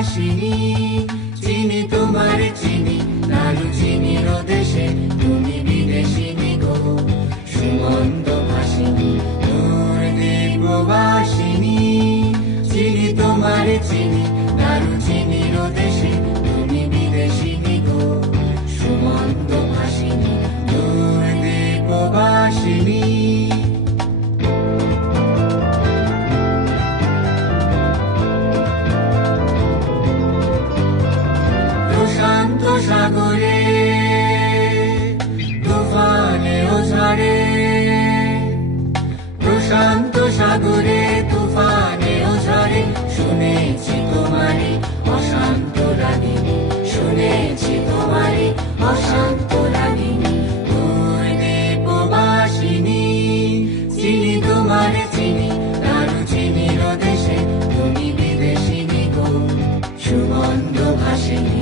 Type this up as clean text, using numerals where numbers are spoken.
ভাসিনী, চিনি তোমারে চিনি, দারুচিনির দেশে তুমি বিদেশিনী গো। সুমন্ত ভাসিনী দূরদীপ বাসিনী, চিনি তোমারে চিনি, দারুচিনির দেশে তুমি বিদেশিনী গো। সুমন্ত ভাসিনী দূরদীপ বাসিনী। প্রশান্ত সাগরে তুফানে ও ঝড়ে, প্রশান্ত সাগরে তুফানে ও ঝড়ে, শুনেছি তোমারি অশান্ত রাগিনী, শুনেছি তোমারি অশান্ত রাগিনী। দূরদীপ বাসিনী, চিনি তোমারে চিনি, দারুচিনির দেশে তুমি বিদেশিনী গো। সুমন্ত ভাসিনী।